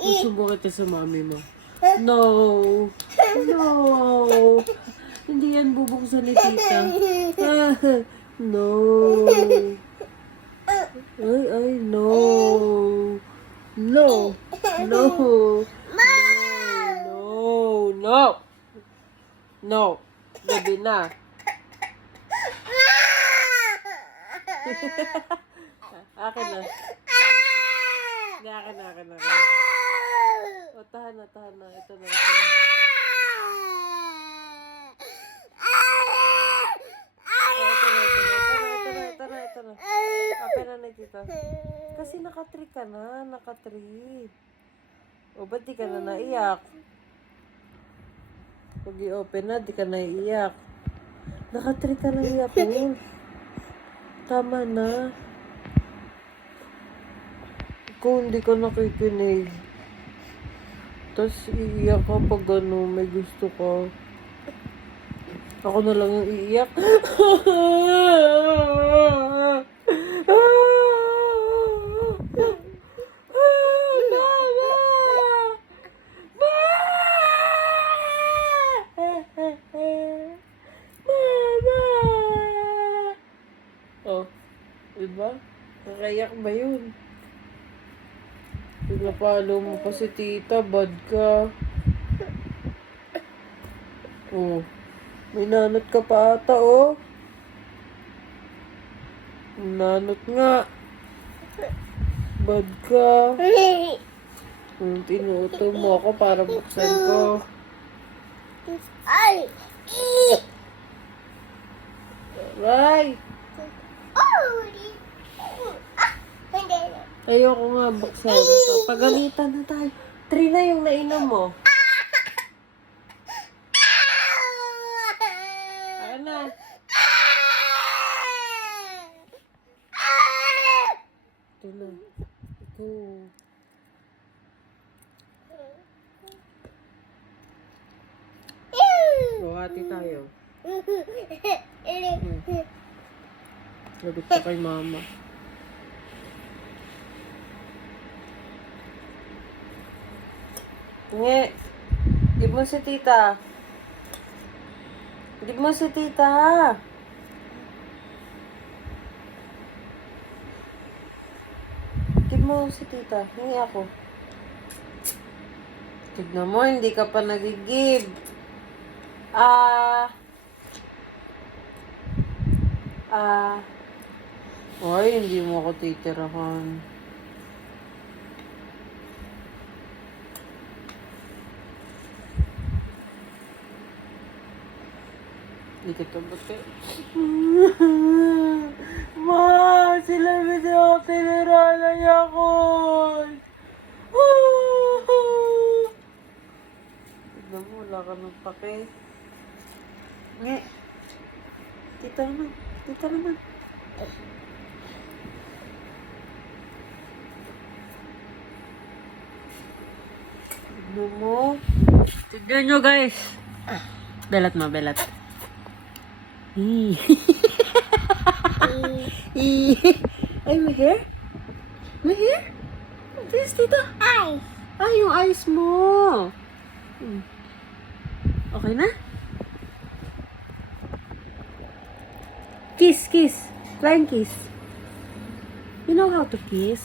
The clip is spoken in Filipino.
Susubo kita sa mami mo. No. No. Hindi yan bubuksan ni tita. No. Ay, no. No. No. No. No. No. Gabi na. Akin na. Akin na. O, tahan na. Ito na. Ito na. Akin na tita. Kasi naka-3 ka na. Naka-3. O, ba't di ka na naiyak? Pag i-open na, di ka naiiyak. Naka-3 ka na iyak mo. Tama na. Kung hindi ka nakikinig, tapos iiyak ka pag ano, may gusto ka. Ako na lang yung iiyak. Oh, diba? Nakaiyak ba yun? Pinapalo mo pa si tita, bad ka. Oh, may nanot ka pa ata, oh. Nanot nga. Bad ka. Tinuto mo ako para buksan ko. Ay! Aray! Ayoko nga buksan ito. Pagalitan na tayo. 3 na yung nainom mo. Ayan na. Ito na. Ito. Buhati tayo. Lagot ka kay mama. Nge, give mo si tita. Give mo si tita. Give mo si tita. Hingi ako. Tignan mo, hindi ka pa nag-give. Ay, hindi mo ako titirahan. Hindi ka tabot eh. Ma, sila hindi ako tinirahan ako. Tignan mo, wala ka ng pake. Nge. Tita naman. Tignan mo. Tignan nyo guys. Belat mo. Ay, may hair? This, tita. Ay, yung eyes mo. Okay na? Kiss. Flying kiss. You know how to kiss?